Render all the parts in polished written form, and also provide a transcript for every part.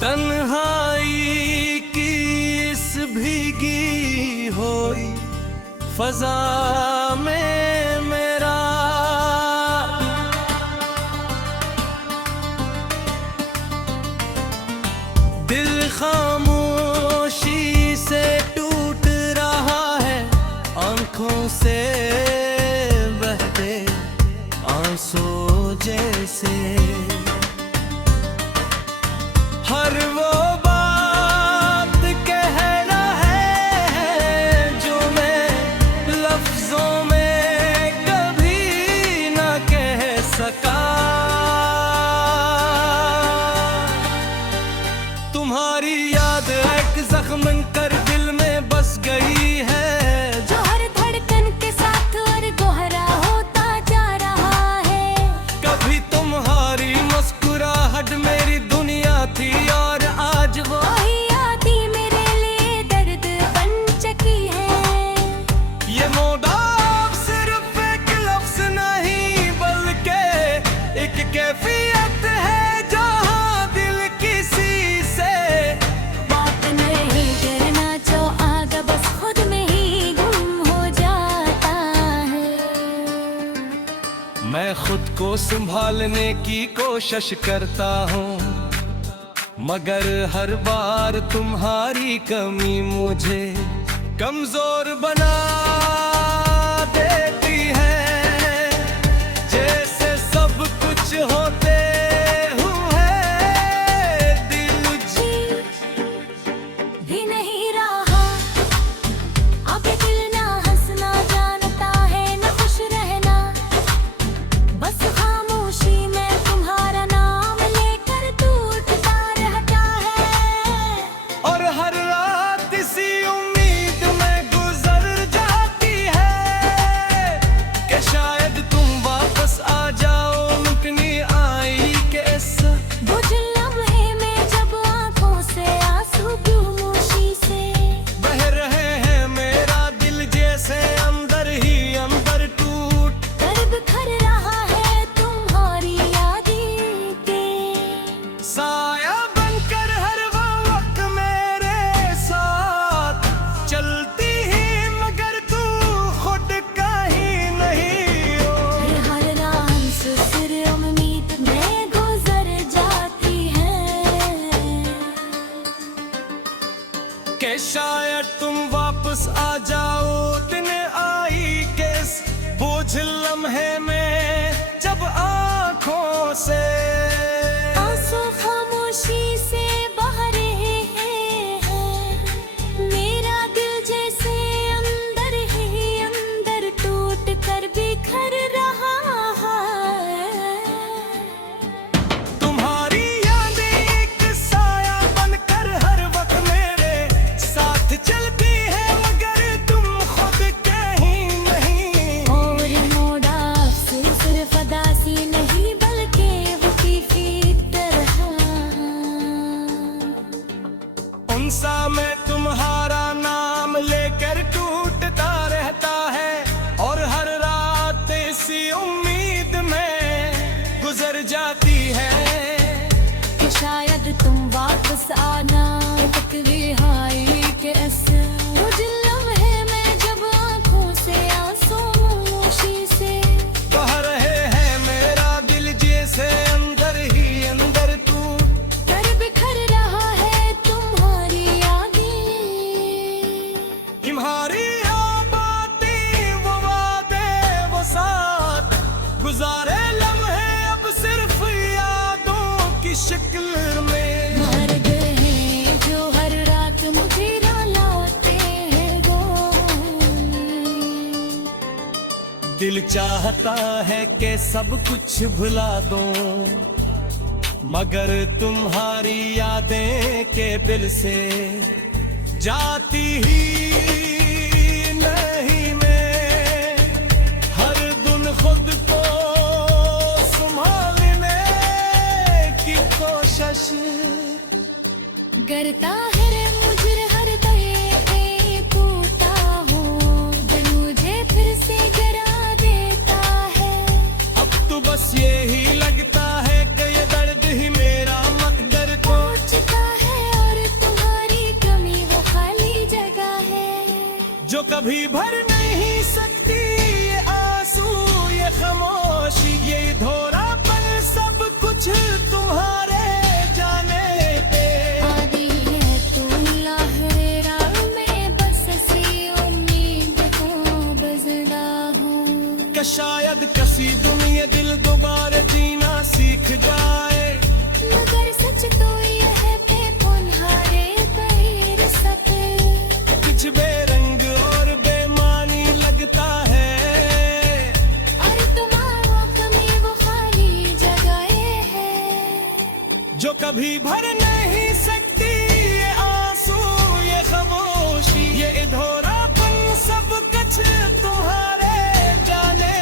तन्हाई की इस भीगी होई फजा में मेरा दिल खामोशी से टूट रहा है, आंखों से बहते आंसू जैसे। हर वो बात कहना है जो मैं लफ्जों में कभी ना कह सका। तुम्हारी याद एक जख्म कर दिल में बस गई है, जो हर धड़कन के साथ और दोहरा होता जा रहा है। कभी तुम्हारी मुस्कुराहट मेरी दुनिया थी और आज वो वही यादें मेरे लिए दर्द बन चुकी है। ये मोहब्बत सिर्फ एक लफ्ज नहीं बल्कि एक कैफियत है जहाँ दिल किसी से बात नहीं करना जो आगे बस खुद में ही गुम हो जाता है। मैं खुद को संभालने की कोशिश करता हूँ, मगर हर बार तुम्हारी कमी मुझे कमजोर बना देती है। जैसे सब कुछ होते हुए दिल भी नहीं रहा, अब दिल ना हंसना जानता है ना खुश रहना। बस खामोशी में तुम्हारा नाम लेकर टूटता रहता है। और हर रात इसी उम्मीद में गुजर जाती है कि शायद तुम वापस आ जाओ। लुटनी आई कैसा वो जो लम्हे में जब आंखों से आंसू खामोशी से बह रहे हैं, मेरा दिल जैसे अंदर ही अंदर टूट कर बिखर रहा है तुम्हारी यादें के। साया बनकर हर वो वक्त मेरे साथ चलती ही, मगर तू खुद कहीं नहीं हो। हर रात से सिर उम्मीद में गुजर जाती है कि शायद तुम वापस आ जाओ। दिन आई किस बोझ लम्हे में जब आंखों से आंसू खामोशी से बह रहे हैं। मेरा दिल जैसे अंदर ही अंदर टूट कर बिखर रहा है। तुम्हारी यादें एक साया बनकर हर वक्त मेरे साथ चलती है, मगर तुम खुद कहीं नहीं। और मोड़ा सिर्फ अदासी नहीं बल्कि वो की तरह। उनसा मैं तुम्हारा नाम लेकर टूटता रहता है, और हर रात इसी उम्मीद में गुजर जाती है कि शायद तुम वापस आना तक रिहाई के असर। वो जो लम्हे में जब आंखों से आंसू खामोशी से बह रहे हैं, मेरा दिल जैसे अंदर ही अंदर टूट कर बिखर रहा है तुम्हारी यादें। तुम्हारी बातें वो वादे वो साथ गुजारे लम्हे अब सिर्फ यादों की शक्ल में। मर गए हैं जो हर रात मुझे रुलाते हैं वो। दिल चाहता है कि सब कुछ भुला दो, मगर तुम्हारी यादें के दिल से जाती ही नहीं। मैं हर दिन खुद को संभालने की कोशिश करता है रे मुझे हर दये पे टूटा हूँ। दिल मुझे फिर से गिरा देता है। अब तो बस यही लगता है कि ये दर्द ही मेरा मकदर को हो चुका जो कभी भर नहीं सकती ये आंसू ये खामोशी ये धोरापन सब कुछ तुम्हारे जाने पे आदि है तू लहरा में बस सी उम्मीद को बजड़ा हूँ कि शायद कसी दुनिया दिल दोबारा जीना सीख जाए मगर सच तो यह है बेपुनहारे पैर सके कुछ बेरंग और बेमानी लगता है और तुम्हारी आँख में वो खाली जगह है जो कभी भर नहीं सकती ये आंसू ये खामोशी ये धोरापन सब कुछ तुम्हारे जाने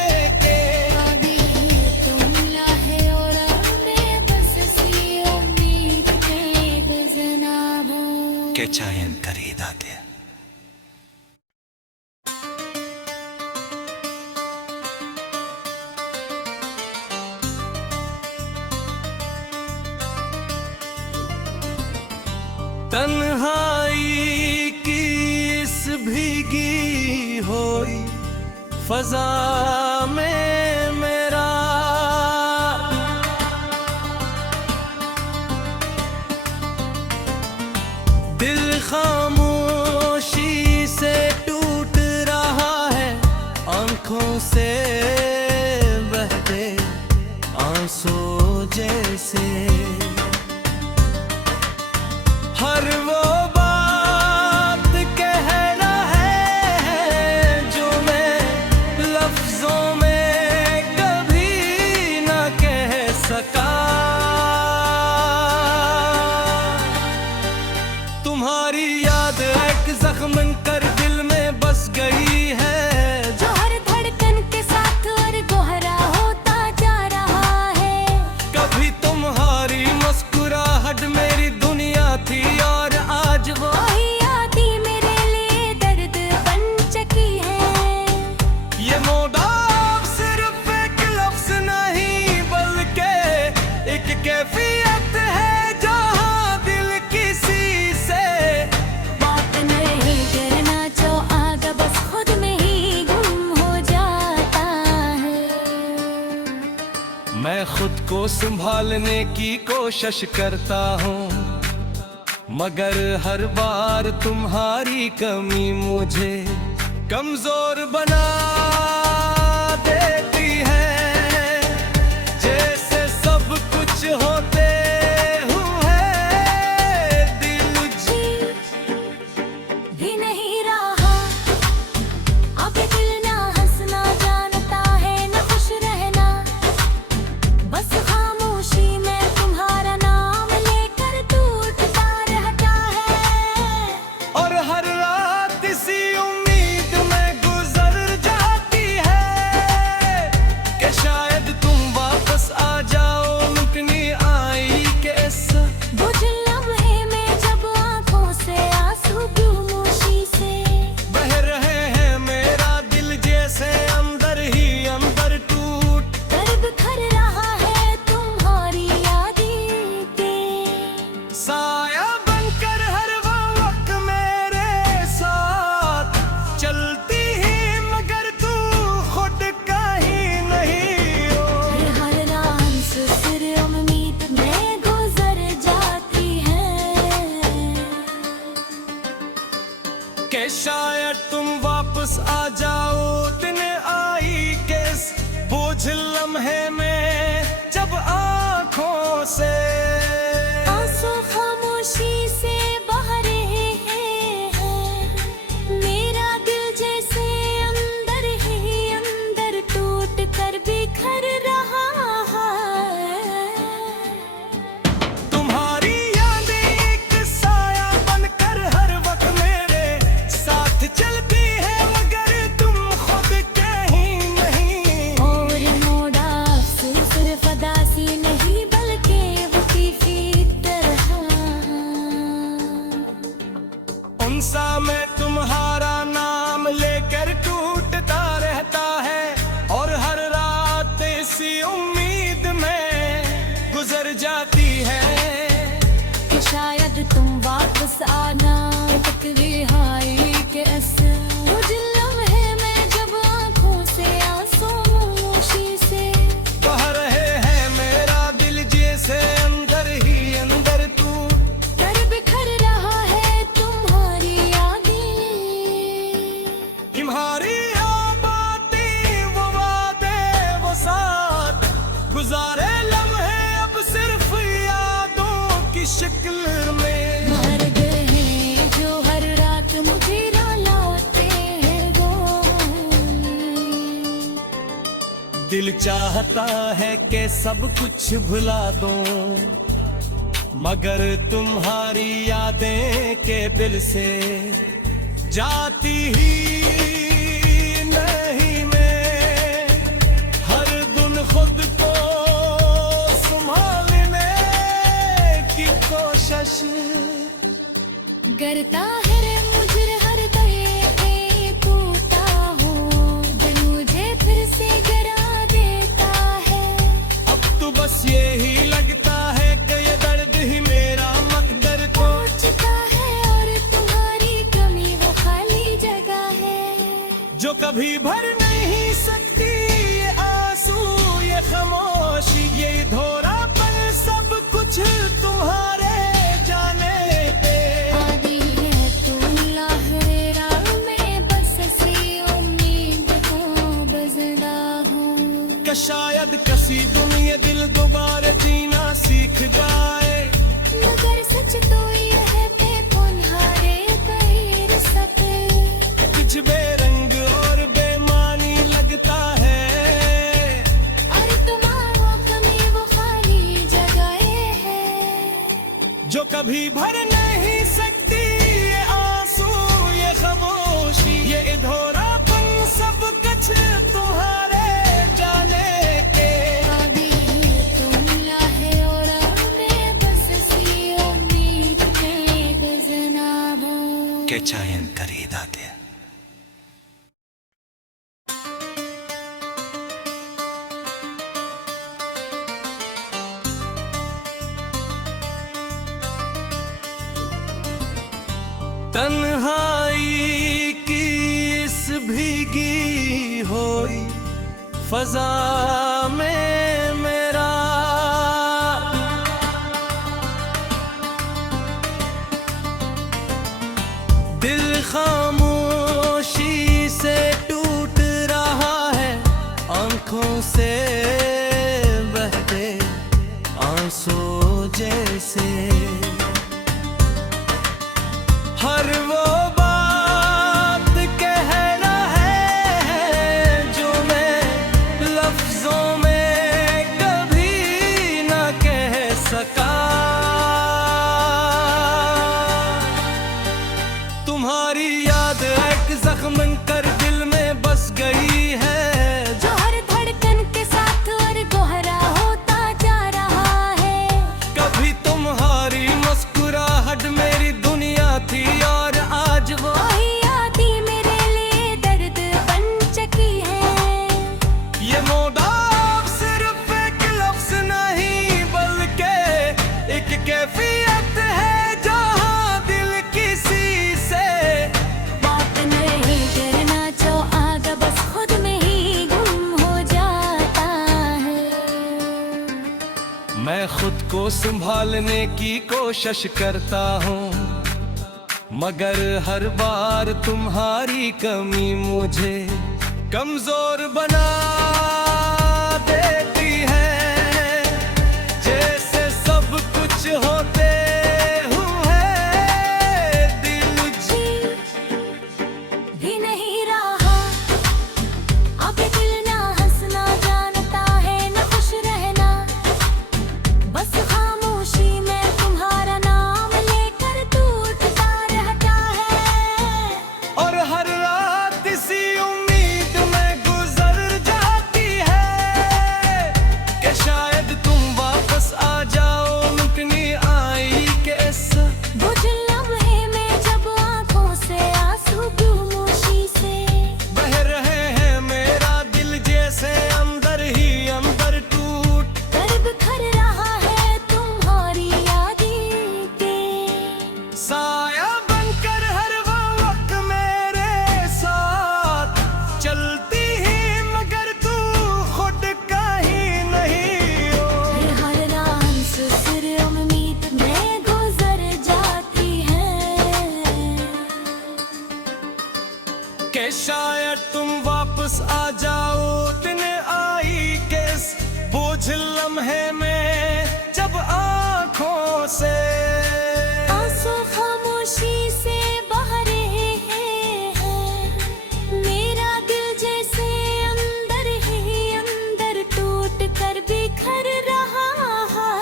के आदि है तुम लाहे और मैं बस सी उम्मीद के गजनाब हूँ के चयन खरीदा थे तन्हाई की इस भीगी होई फजा में मेरा दिल खामोशी से टूट रहा है आंखों से बहते आंसू जैसे हर वो बात कहना है जो मैं लफ्जों में कभी न कह सका तुम्हारी याद एक जख्म कर दिल में बस गई है जो हर धड़कन के साथ और दोहरा होता जा रहा है कभी तुम्हारी मुस्कुराहट मेरी दुनिया थी और आज वो वही आदि मेरे लिए दर्द बन चुकी है ये मोहब्बत सिर्फ एक लफ्ज नहीं बल्कि एक कैफियत है जहाँ दिल किसी से बात नहीं करना जो आगा बस खुद में ही गुम हो जाता है मैं खुद को संभालने की कोशिश करता हूँ मगर हर बार तुम्हारी कमी मुझे कमजोर बना देती है जैसे सब कुछ होते हुए दिल भी नहीं रहा अब दिल ना हंसना जानता है ना खुश रहना बस खामोशी में तुम्हारा नाम लेकर टूटता रहता है और हर रात इसी उम्मीद में गुजर जाती है कि शायद तुम वापस आ जाओ लुटनी आई कैसा बुझ लम्हे में जब आंखों से आंसू खामोशी से बह रहे हैं मेरा दिल जैसे अंदर ही अंदर टूट कर बिखर रहा है तुम्हारी यादें के साया बनकर हर वक्त मेरे साथ चलती ही मगर तू खुद कहीं नहीं हो हर रात से सिर उम्मीद में गुजर जाती है कि शायद तुम वापस आ जाओ दिन आई किस बोझ लम्हे में जब आंखों से आंसू खामोशी से बह रहे हैं मेरा दिल जैसे अंदर ही अंदर टूट कर बिखर रहा है तुम्हारी यादें एक साया बनकर हर वक्त मेरे साथ चलती है मगर तुम खुद कहीं नहीं और मोड़ा सिर्फ अदासी नहीं बल्कि वो की तरह उनसा मैं तुम्हारा नाम लेकर टूटता रहता है और हर रात इसी उम्मीद में गुजर जाती है कि शायद तुम वापस आना तक रिहाई के असर शक्ल में। मर्द हैं जो हर रात मुझे रुलाते हैं वो। दिल चाहता है कि सब कुछ भुला दूं, मगर तुम्हारी यादें के दिल से जाती ही नहीं। मैं हर दिन खुद को संभालने की कोशिश करता है रे मुझे हर दहे टूटा हो। दिल मुझे फिर से गिरा देता है। अब तो बस यही लगता है कि ये दर्द ही मेरा मकदर को चुका है और तुम्हारी कमी वो खाली जगह है जो कभी भर नहीं सकती। ये आंसू, ये खामोशी, ये धोरापन, सब कुछ तुम्हारे जाने पे। आदि है तुम लहरा में बस सी उम्मीद को बजदा हूँ। कि शायद कसी दुनिया दिल दोबारा जीना सीख जाए, मगर सच तो यह है बेपुनहारे गैर सके। कुछ बेरंग और बेमानी लगता है, और तुम्हारा कमी वो खाली जगह है जो कभी भर नहीं सकती। ये आंसू, ये खामोशी, ये धोरापन, सब कुछ तुम्हारे जाने के। आदि तुम लाहे और मैं बस सी उम्मीद के गुज़ना हूँ। के चायन खरीदा दे। तन्हाई की इस भीगी हुई फजा में मेरा दिल खामोशी से टूट रहा है, आंखों से बहते आंसू जैसे। हर वो बात कह रहा है जो मैं लफ्जों में कभी न कह सका। तुम्हारी याद एक जख्म कर दिल में बस गई है, जो हर धड़कन के साथ और दोहरा होता जा रहा है। कभी तुम्हारी मुस्कुराहट मेरी दुनिया थी और आज वो वही आदि मेरे लिए दर्द बन चुकी है। ये मोड़ा सिर्फ एक लफ्ज नहीं बल्कि एक कैफियत है जहाँ दिल किसी से बात नहीं करना जो आगा बस खुद में ही गुम हो जाता है। मैं खुद को संभालने की कोशिश करता हूँ, मगर हर बार तुम्हारी कमी मुझे कमजोर बना देती है। जैसे सब कुछ होते हुए दिल भी नहीं रहा। अब दिल ना हंसना जानता है ना खुश रहना। बस खामोशी में तुम्हारा नाम लेकर टूटता रहता है। और हर रात इसी उम्मीद में गुजर जाती है कि शायद तुम वापस आ जाओ। मुमकिन आई कैसा वो जो लम्हे में जब आंखों से आंसू खामोशी से बह रहे हैं, मेरा दिल जैसे अंदर ही अंदर टूट कर बिखर रहा है तुम्हारी यादें के। साया बनकर हर वो वक्त मेरे साथ चलती ही, मगर तू खुद का ही नहीं हो। हर रात से सिर उम्मीद में गुजर जाती है कि शायद तुम वापस आ जाओ। दिन आई किस बोझ लम्हे में जब आँख आँखों से। आंसू खामोशी से बह रहे हैं, मेरा दिल जैसे अंदर ही अंदर टूट कर बिखर रहा है।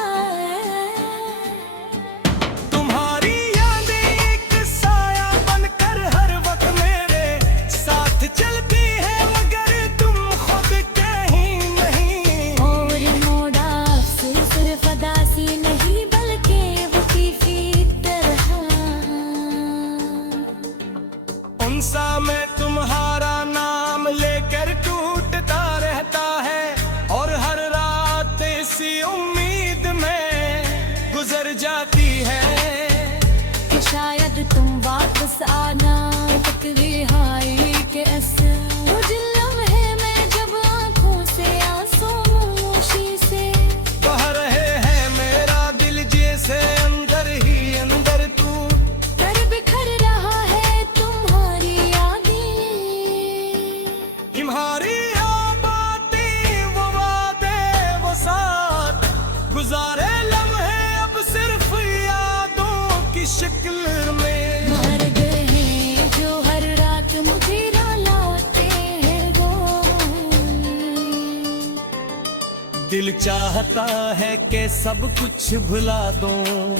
तुम्हारी यादें एक साया बनकर हर वक्त मेरे साथ चलती है, मगर तुम खुद कहीं नहीं। और मोड़ा सिर्फ अदासी नहीं बल्कि वो की तरह। उनसा मैं तुम्हारा नाम लेकर टूटता रहता है, और हर रात इसी उम्मीद में गुजर जाती है कि शायद तुम वापस आना। तक रिहाई के असर वो जिन लम्हे में जब आँखों से आंसू खामोशी से बह रहे हैं, मेरा दिल जैसे अंदर ही अंदर टूट कर बिखर रहा है। तुम्हारी यादें, तुम्हारी बातें, वो वादे, वो साथ गुजारे लम्हे अब सिर्फ यादों की शक्ल में। मर गए हैं जो हर रात मुझे रुलाते हैं वो। दिल चाहता है कि सब कुछ भुला दूं,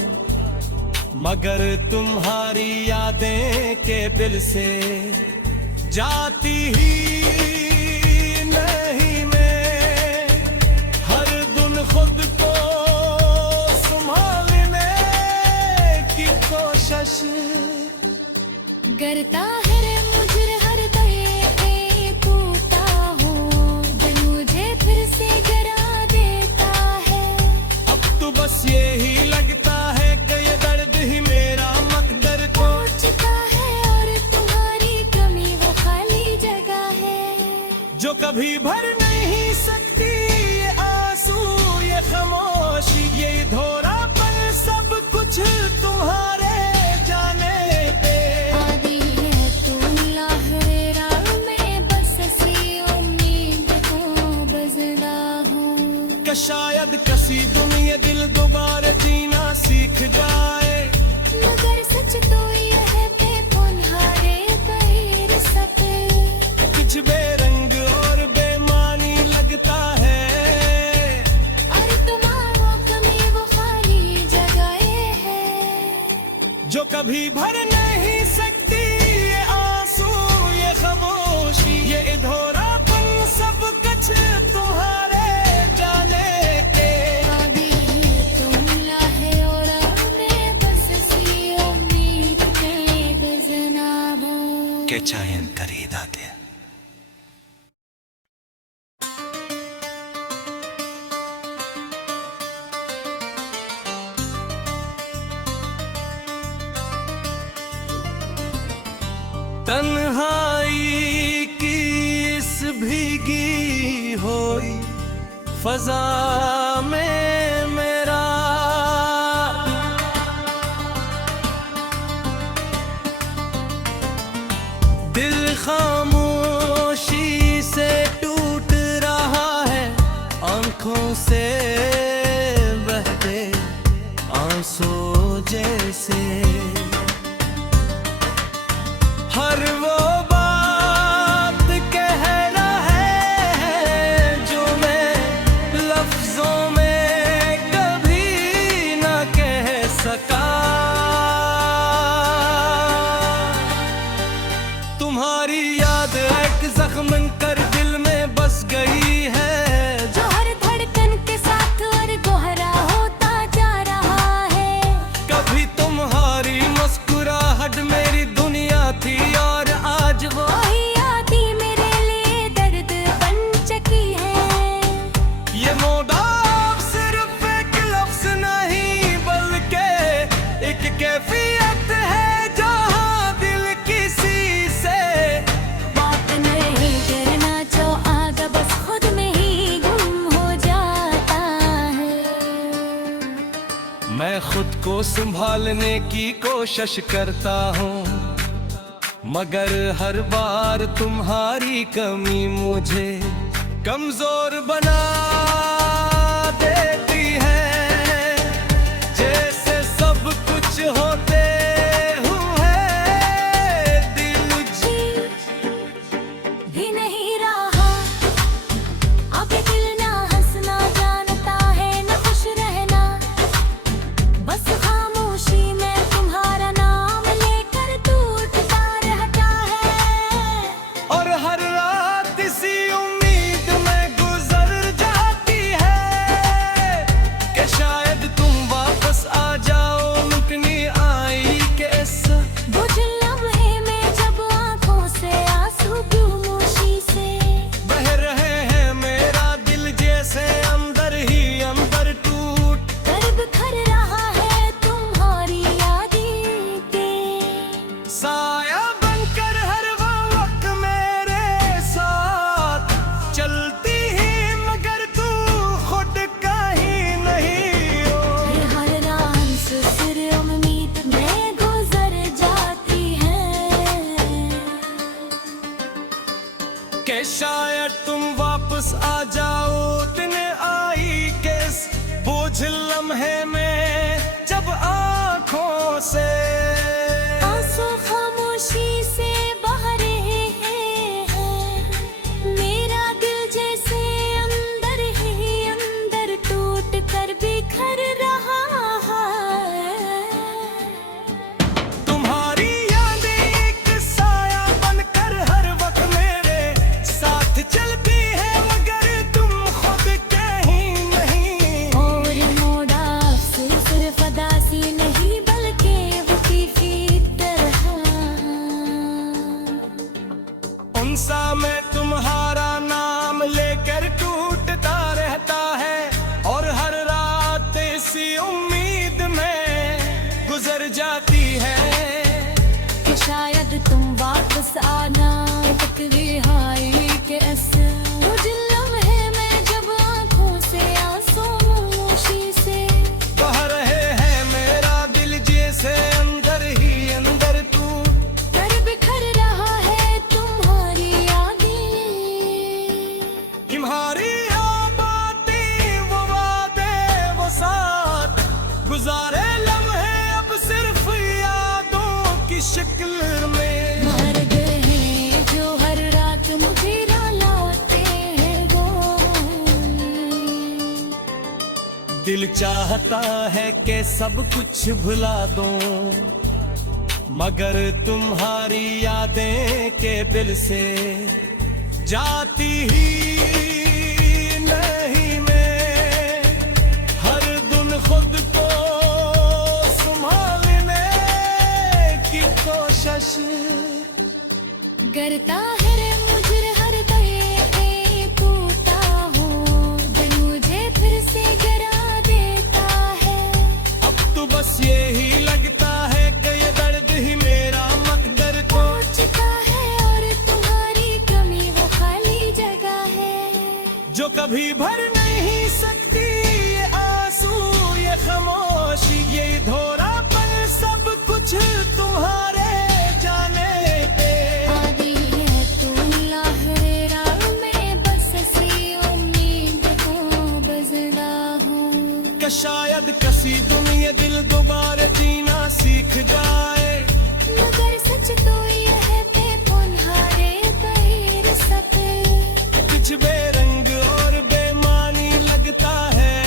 मगर तुम्हारी यादें के दिल से जाती ही नहीं। मैं हर दिन खुद को संभालने की कोशिश करता है रे मुझे हर दये टूटा हूँ, दिल मुझे फिर से गिरा देता है। अब तो बस यही लगता है कि ये दर्द ही मेरा मकदर को चुका है और तुम्हारी कमी वो खाली जगह है जो कभी भर नहीं सकती। ये आंसू, ये खामोशी, ये धोरापन, सब कुछ तुम्हारे जाने पे। आदि है तुम लहरा में बस सी उम्मीद को बजड़ा हूँ। कि शायद कसी दुनिया दिल दोबारा जीना सीख जाए, मगर सच तो यह है बेपुनहारे बहिर सपे। कुछ बेरंग और बेमानी लगता है, और तुम्हारा कमी वो खाली जगह है जो कभी भर नहीं सकती। ये आंसू, ये खामोशी, ये धोरापन, सब कुछ तुम्हारे जाने के। आदि है तुम लहे और मैं बस सी उम्मीद के गुजना हूँ। के चायन खरीदा दे। तन्हाई की इस भीगी होई फजा में मेरा दिल खामोशी से टूट रहा है, आंखों से बहते आंसू जैसे। हर वो बात कह रहा है जो मैं लफ्जों में कभी न कह सका। तुम्हारी याद एक जख्म कर दिल में बस गई है, जो हर धड़कन के साथ और दोहरा होता जा रहा है। कभी तुम्हारी मुस्कुराहट मेरी दुनिया थी, और आज वो वही यादें मेरे लिए दर्द बन चुकी है। ये मोड़ा सिर्फ एक लफ्ज नहीं बल्कि एक कैफियत है, जहाँ दिल किसी से बात नहीं करना जो आगे बस खुद में ही गुम हो जाता है। मैं खुद को संभालने की कोशिश करता हूँ, मगर हर बार तुम्हारी कमी मुझे कमजोर बना देती है। कि शायद तुम वापस आ जाओ दिन आई के इस बोझ लम्हे में, जब आंखों से आंसू खामोशी से बह रहे हैं। मेरा दिल जैसे अंदर ही अंदर टूट कर बिखर रहा है। तुम्हारी यादें एक साया बनकर हर वक्त मेरे साथ चलती है, मगर तुम खुद कहीं नहीं। और मोड़ा सिर्फ अदासी नहीं बल्कि वफी की तरह। उनसा मैं तुम्हारा नाम लेकर टूटता रहता है, और हर रात इसी उम्मीद में गुजर जाती है कि शायद तुम वापस आना। तक रिहाई के असर मुझ लम्हे में जब आंखों से आंसू खामोशी से बह रहे हैं, मेरा दिल जैसे अंदर ही अंदर टूट कर बिखर रहा है। तुम्हारी यादें तुम्हारी बातें वो वादे वो साथ गुजारे लम्हे अब सिर्फ यादों की शक्ल में। मर गए हैं जो हर रात मुझे रुलाते हैं वो। दिल चाहता है कि सब कुछ भुला दूं, मगर तुम्हारी यादें के दिल से जाती ही नहीं। मैं हर दिन खुद को संभालने की कोशिश करता है रे मुझे हर दे टूटा हो। दिल मुझे फिर से गिरा देता है। अब तो बस यही लगता है कि ये दर्द ही मेरा मकदर को पहुंचता है और तुम्हारी कमी वो खाली जगह है जो कभी भर नहीं सकती। ये आंसू ये खामोशी ये धोरापन सब कुछ तुम्हारे जाने पे। आदि है तुम लहरा में बस सी उम्मीद को बजड़ा हो। कि शायद किसी दुनिया दिल दोबारा जीना सीख जाए, मगर सच तो यह है बेपुनहारे बहिर सके। कुछ बेरंग और बेमानी लगता है,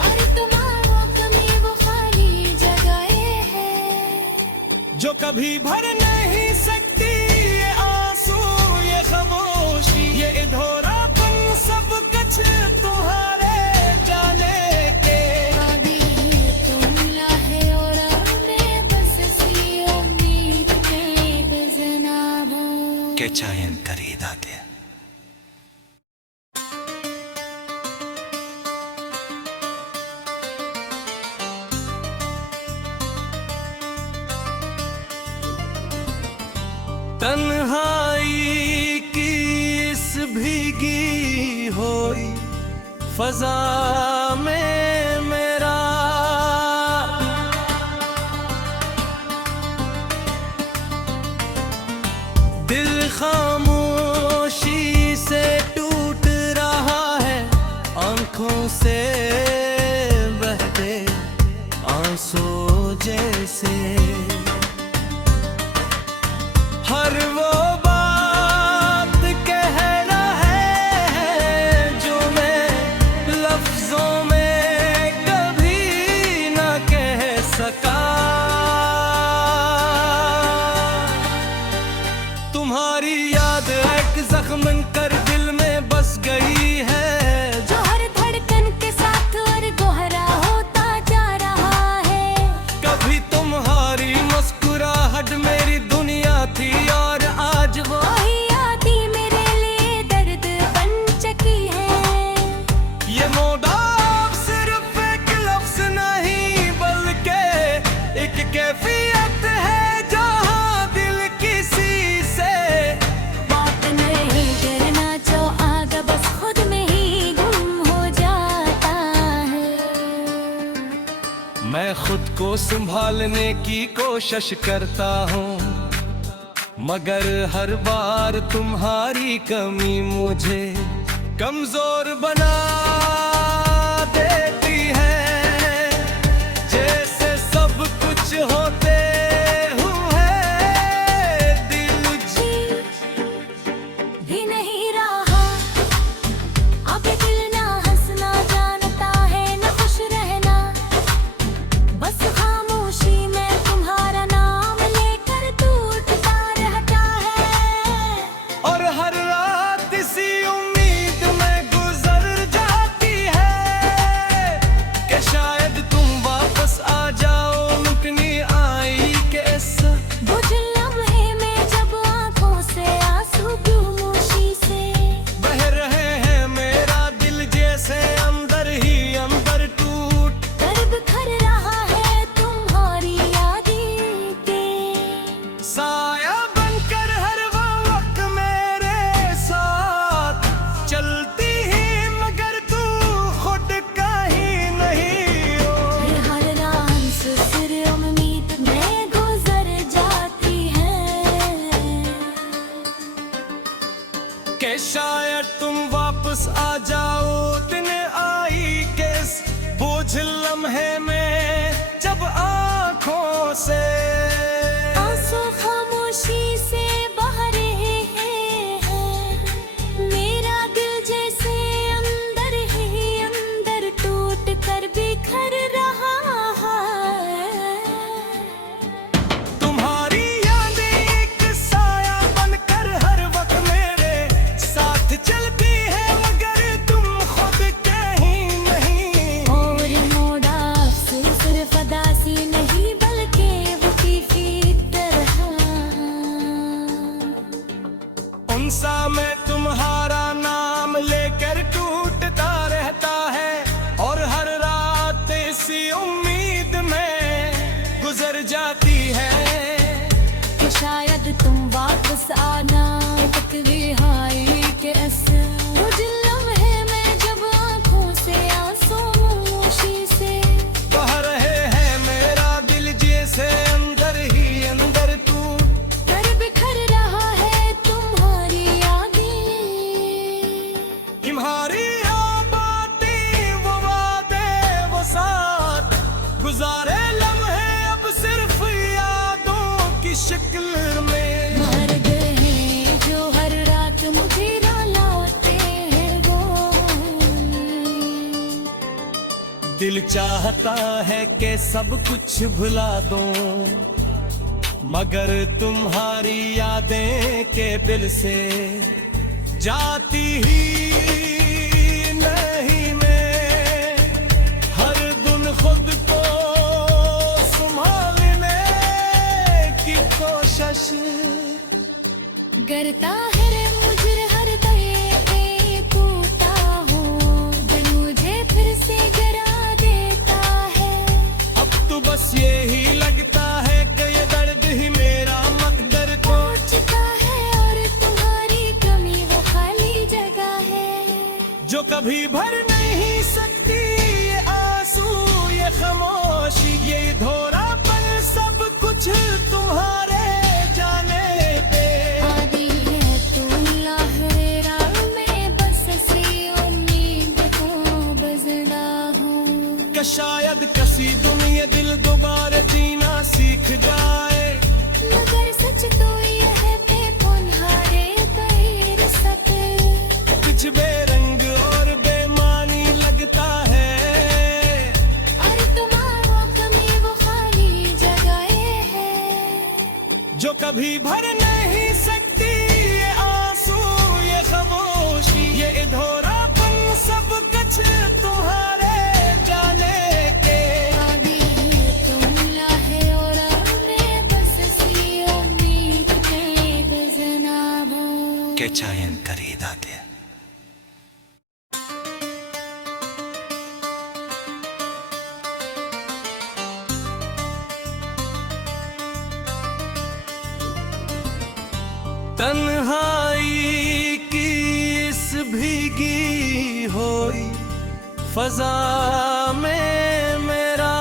और तुम्हारी कमी वो खाली जगह है जो कभी भर नहीं सकती। ये आंसू ये खामोशी ये धोरापन सब कुछ तुम्हारे जाने के। आदि है तुम लहे और मैं बस सी उम्मीद के गजनाब हूँ। के चायन खरीदा दे। तन्हाई की इस भीगी होई फजा में मेरा दिल खामोशी से टूट रहा है, आंखों से बहते आंसू जैसे। हर वो बात कह रहा है जो मैं लफ्जों में कभी न कह सका। तुम्हारी याद एक जख्म बनकर दिल में बस गई है, जो हर धड़कन के साथ और दोहरा होता जा रहा है। कभी तुम्हारी मुस्कुराहट मेरी दुनिया थी, और आज वो वही यादें मेरे लिए दर्द बन चुकी है। ये मोड़ा सिर्फ एक लफ्ज नहीं बल्कि एक कैफियत है, जहाँ दिल किसी से बात नहीं करना जो आगे बस खुद में ही गुम हो जाता है। मैं खुद को संभालने की कोशिश करता हूँ, मगर हर बार तुम्हारी कमी मुझे कमजोर बना देती है। जैसे सब कुछ होते हुए दिल भी नहीं रहा, अब दिल ना हंसना जानता है न खुश रहना, बस खामोशी में तुम्हारा नाम लेकर टूटता रहता है। और हर रात इसी उम्मीद में गुजर जाती है कि शायद तुम वापस आ जाओ लुटनी आई कैसा। वो जो लम्हे में जब आंखों से आंसू खामोशी से बह रहे हैं मेरा दिल जैसे अंदर ही अंदर टूट कर बिखर रहा है तुम्हारी यादें के साया बनकर हर वक्त मेरे साथ चलती ही, मगर तू खुद का ही नहीं हो। हर रात से सिर उम्मीद में गुजर जाती है कि शायद तुम वापस आ जाओ दिन आई किस बोझ लम्हे में जब आंखों से आंसू खामोशी से बह रहे हैं। मेरा दिल जैसे अंदर ही अंदर टूट कर बिखर रहा है। तुम्हारी यादें एक साया बनकर हर वक्त मेरे साथ चलती है, मगर तुम खुद कहीं नहीं। और मोड़ा अफसोस सिर्फ अदासी नहीं बल्कि वो की तरह उनसा मैं तुम्हारा नाम लेकर टूटता रहता है, और हर रात इसी उम्मीद में गुजर जाती है कि शायद तुम वापस आना तकरीहाई के असर। वो जिन लम्हे में जब आंखों से आंसू खामोशी से बह रहे हैं मेरा दिल जैसे अंदर ही अंदर टूट कर बिखर रहा है तुम्हारी यादें। तुम्हारी बातें वो वादे वो साथ गुजारे लम्हे अब सिर्फ यादों की शक्ल में। मर गए हैं जो हर रात मुझे रुलाते हैं वो। दिल चाहता है कि सब कुछ भुला दूं, मगर तुम्हारी यादें के दिल से जाती ही नहीं। मैं हर दिन खुद को संभालने की कोशिश करता है रे मुझे हर दये पे टूटा हूँ, दिल मुझे फिर से गिरा देता है। अब तो बस यही लगता है कि ये दर्द ही मेरा मकदर को पहुंचता है और तुम्हारी कमी वो खाली जगह है जो कभी भर नहीं सकती। ये आंसू ये खामोशी ये धोरापन सब कुछ तुम्हारे जाने पे। आदि है तुम लहरा में बस सी उम्मीद को बजड़ा हूँ कि शायद किसी दुनिया दिल दोबारा जीना सीख जाए, मगर सच तो यह है बेपुनहारे गैर सके। कुछ बेरंग और बेमानी लगता है, और तुम्हारा कमी वो खाली जगह है जो कभी भर नहीं सकती। ये आंसू ये खामोशी ये धोरापन सब कुछ तुम्हारे जाने के। आदि है तुम लहे और मैं बस सी उम्मीद के गजनाब हूँ। के चायन खरीदाते तन्हाई की इस भीगी होई फजा में मेरा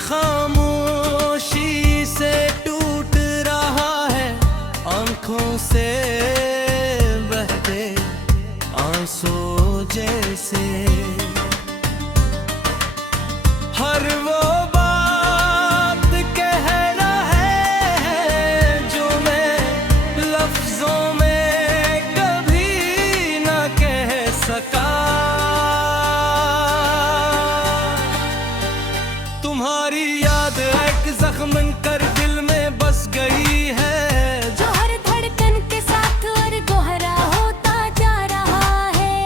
खामोशी से टूट रहा है, आंखों से बहते आंसू जैसे। हर वो बात कह रहा है जो मैं लफ्जों में कभी न कह सका। तुम्हारी याद एक जख्म कर दिल में बस गई है, जो हर धड़कन के साथ और दोहरा होता जा रहा है।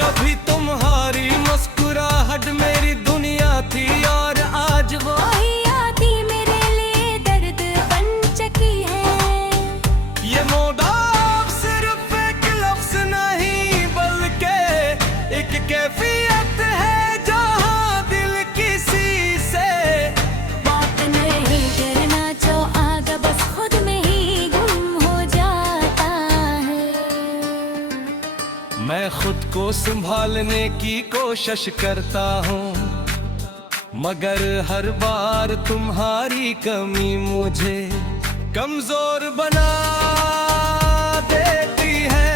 कभी तुम्हारी मुस्कुराहट मेरी दुनिया थी और आज वो वही यादें मेरे लिए दर्द बन चुकी है। ये मोदाब सिर्फ एक लफ्ज नहीं बल्कि एक कैफियत है जहां दिल किसी से बात नहीं करना जो आगे बस खुद में ही गुम हो जाता है। मैं खुद को संभालने की कोशिश करता हूँ, मगर हर बार तुम्हारी कमी मुझे कमजोर बना देती है।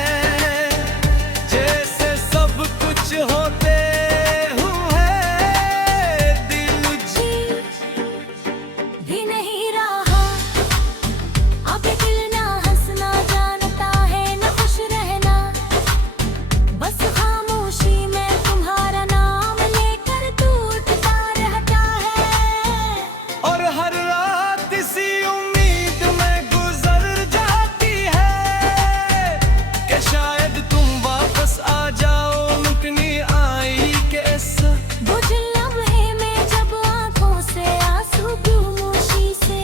जैसे सब कुछ होते हुए दिल भी नहीं रहा। अब दिल ना हंसना जानता है ना खुश रहना, बस खामोशी में तुम्हारा नाम लेकर टूटता रहता है। और हर रात इसी उम्मीद में गुजर जाती है कि शायद तुम वापस आ जाओ, मुकनी आई कैसा। वो जो लम्हे में जब आंखों से आंसू खामोशी से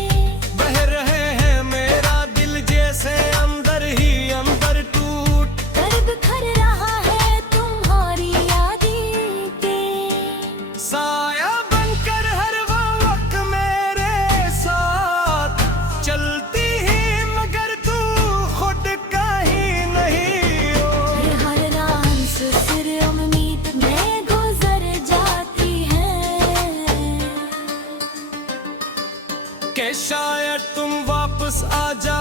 बह रहे हैं मेरा दिल जैसे अंदर ही अंदर टूट कर बिखर रहा है तुम्हारी यादें के साया बनकर हर वो वक्त मेरे साथ चलती ही, मगर तू खुद कहीं नहीं हो। ये हर रात से सिर उम्मीद में गुजर जाती है कि शायद तुम वापस आ जाओ।